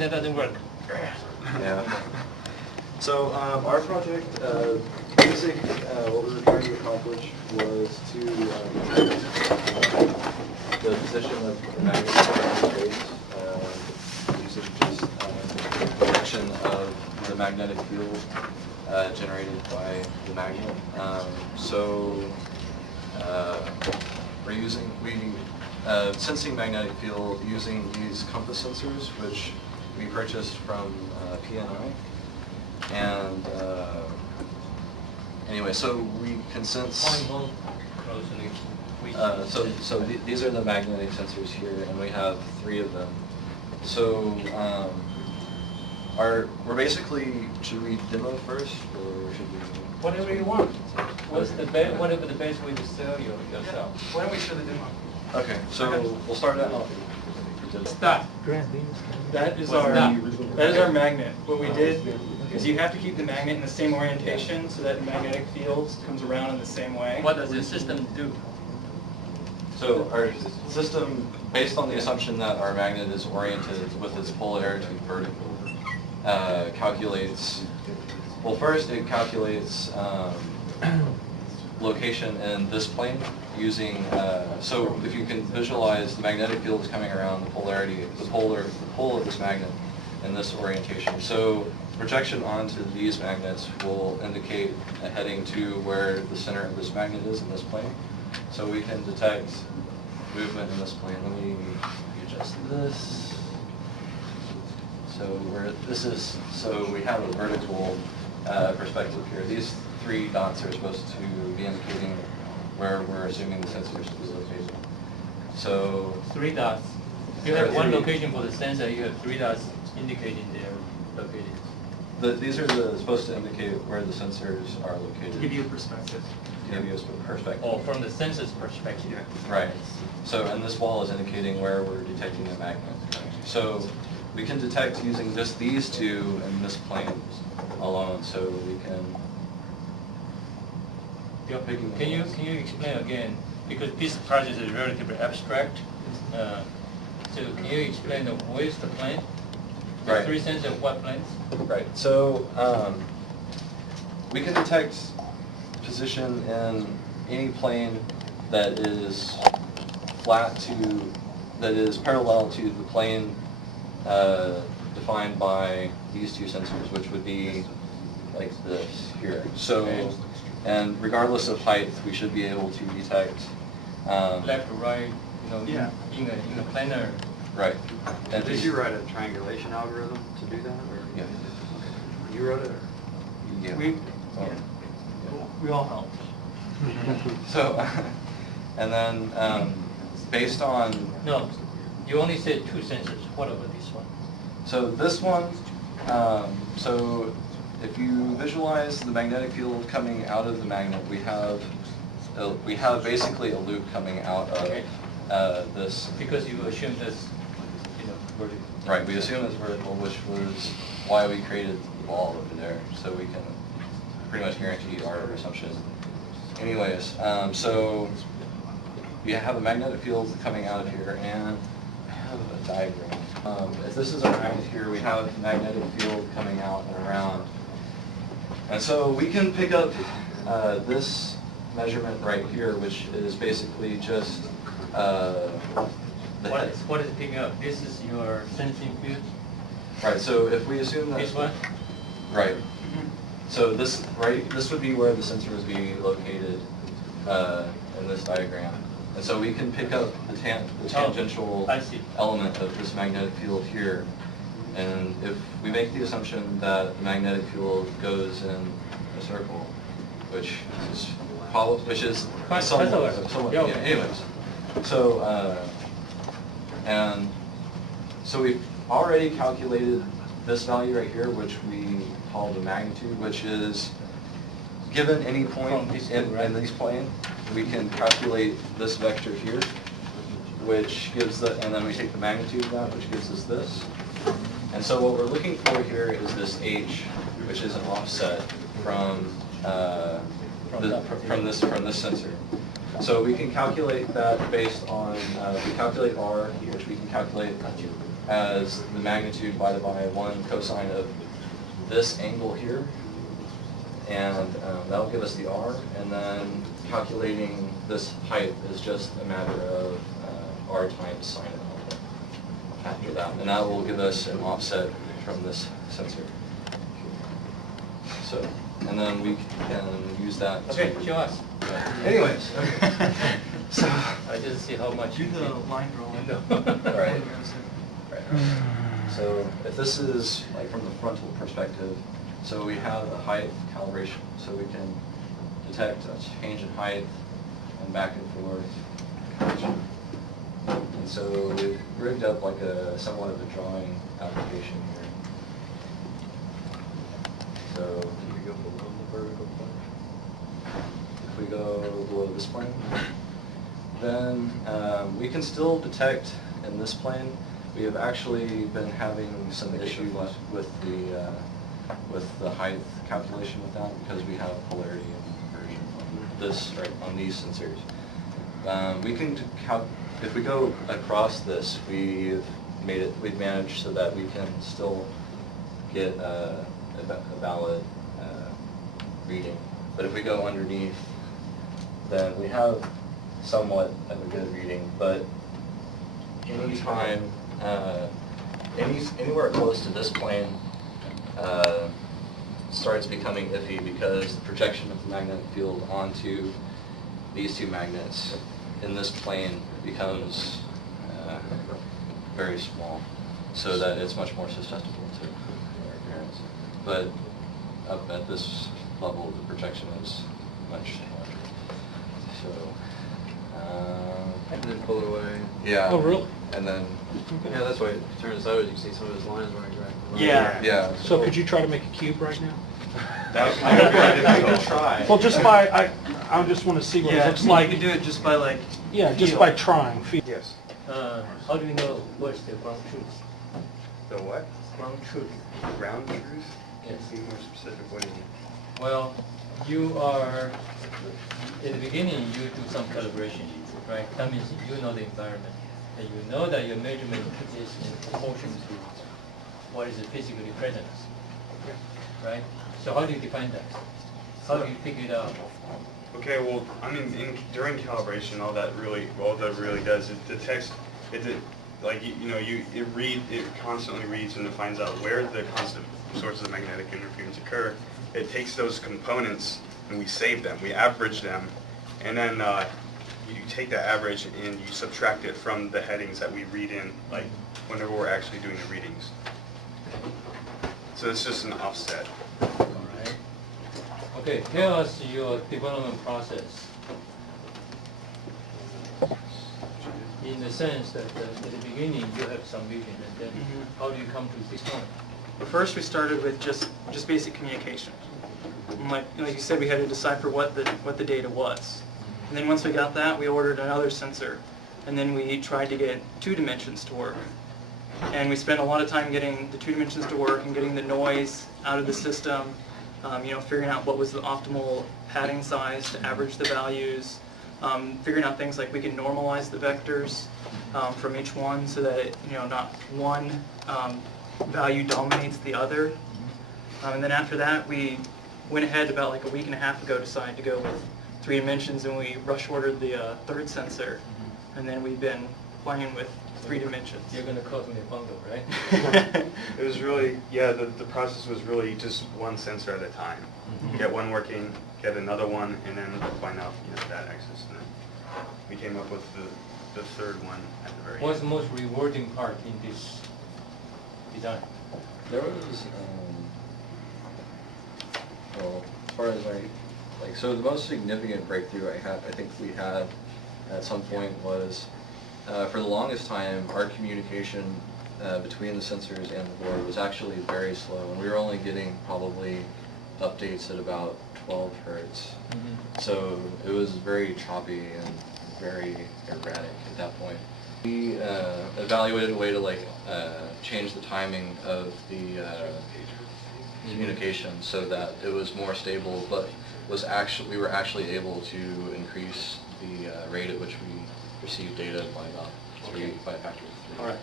That doesn't work. Yeah. So our project, what we were trying to accomplish was to detect the position of the magnet in space using just detection of the magnetic field generated by the magnet. We're sensing magnetic field using these compass sensors, which we purchased from PNI. And anyway, so we can sense. These are the magnetic sensors here, and we have 3 of them. So we're basically, should we demo first, or should we? Whatever you want. Whatever the best way to sell yourself. Why don't we show the demo? Okay, so we'll start out. Stop. That is our magnet. What we did is you have to keep the magnet in the same orientation so that the magnetic field comes around in the same way. What does the system do? So our system, based on the assumption that our magnet is oriented with its polarity vertical, calculates, well, first it calculates location in this plane using, so if you can visualize, the magnetic field is coming around the polarity, the pole of this magnet in this orientation. So projection onto these magnets will indicate a heading to where the center of this magnet is in this plane. So we can detect movement in this plane. Let me adjust this. So we have a vertical perspective here. These 3 dots are supposed to be indicating where we're assuming the sensor is located. So 3 dots. You have one location for the sensor. You have 3 dots indicating they're located. These are supposed to indicate where the sensors are located. Give you a perspective. Give you a perspective. Oh, from the sensor's perspective. Right. So, and this wall is indicating where we're detecting the magnet. So we can detect using just these 2 in this plane alone. So we can. Can you explain again? Because this project is relatively abstract. So can you explain where's the plane? The Right. 3 sensors, what planes? Right. So we can detect position in any plane that is parallel to the plane defined by these 2 sensors, which would be like this here. So, and regardless of height, we should be able to detect Left or right, Yeah. in a planar. right. And Did you write a triangulation algorithm to do that? Or? Yeah. You wrote it? Or? Yeah. We all help. So, and then based on. No, you only said 2 sensors. What about this one? So this one, so if you visualize the magnetic field coming out of the magnet, we have basically a loop coming out of this. Because you assume that's, vertical. Right, we assume it's vertical, which was why we created the ball over there, so we can pretty much guarantee our assumption. Anyways, so we have a magnetic field coming out of here, and I have a diagram. If this is our magnet here, we have a magnetic field coming out and around. And so we can pick up this measurement right here, which is basically just What is picking up? This is your sensing field? Right, so if we assume that... This one? Right. So this would be where the sensor would be located in this diagram. And so we can pick up the tangential element of this magnetic field here. And if we make the assumption that the magnetic field goes in a circle, which is somewhat, yeah, anyways. So, and so we've already calculated this value right here, which we call the magnitude, which is given any point in this plane, we can calculate this vector here, which gives and then we take the magnitude of that, which gives us this. And so what we're looking for here is this h, which is an offset from this sensor. So we can calculate that based on, we calculate r, which we can calculate as the magnitude divided by 1 cosine of this angle here. And that'll give us the R, and then calculating this height is just a matter of R times sine of alpha after that. And that will give us an offset from this sensor. So, and then we can use that. Okay, show us. Anyways, okay. So, I just see how much. Do the line drawing. all right. So if this is like from the frontal perspective, so we have the height calibration, so we can detect a change in height and back and forth. And so we've rigged up like a somewhat of a drawing application here. So Can you go below the vertical plane? if we go below this plane, then we can still detect in this plane. We have actually been having some issues with the height calculation with that because we have polarity inversion on this, right, on these sensors. We can if we go across this, we've managed so that we can still get a valid reading. But if we go underneath, then we have somewhat of a good reading, but anytime, anywhere close to this plane starts becoming iffy because the projection of the magnetic field onto these two magnets in this plane becomes very small, so that it's much more susceptible to interference. But up at this level, the projection is much larger. So, And then pull it away. yeah. Oh, really? And then, Yeah, that's why it turns out, you can see some of his lines running right. Yeah. yeah. So could you try to make a cube right now? I can try. Well, just by, I just want to see what it looks You like. can do it just by like. Yeah, just feel. by trying. Yes. How do you know what's the ground truth? The what? Ground truth. Ground truth? Yes. Be more specific, what do you mean? Well, you are, in the beginning, you do some calibration, right? That means you know the environment, and you know that your measurement is in proportion to what is physically present, right? So how do you define that? How do you figure it out? Okay, well, I mean, during calibration, all that really does is detects, it constantly reads and it finds out where the constant sources of magnetic interference occur. It takes those components and we save them, we average them, and then you take that average and you subtract it from the headings that we read in, like whenever we're actually doing the readings. So it's just an offset. All right. Okay, tell us your development process. In the sense that at the beginning you have some vision, and then how do you come to this point? But first we started with just basic communication. And like you said, we had to decipher what the data was. And then once we got that, we ordered another sensor. And then we tried to get 2 dimensions to work. And we spent a lot of time getting the 2 dimensions to work and getting the noise out of the system, figuring out what was the optimal padding size to average the values, figuring out things like we can normalize the vectors from each one so that not one value dominates the other. And then after that, we went ahead about like a week and a half ago, decided to go with 3 dimensions, and we rush ordered the 3rd sensor. And then we've been playing with 3 dimensions. You're going to cause me a bundle, right? It was really, the process was really just one sensor at a time. Get one working, get another one, and then find out that axis. And then we came up with the 3rd one at the very What's the end. most rewarding part in this design? There was, well, as far as so the most significant breakthrough I think we had at some point was, for the longest time, our communication between the sensors and the board was actually very slow, and we were only getting probably updates at about 12 hertz. So it was very choppy and very erratic at that point. We evaluated a way to change the timing of the communication so that it was more stable, but we were actually able to increase the rate at which we received data by a factor of 3. All right.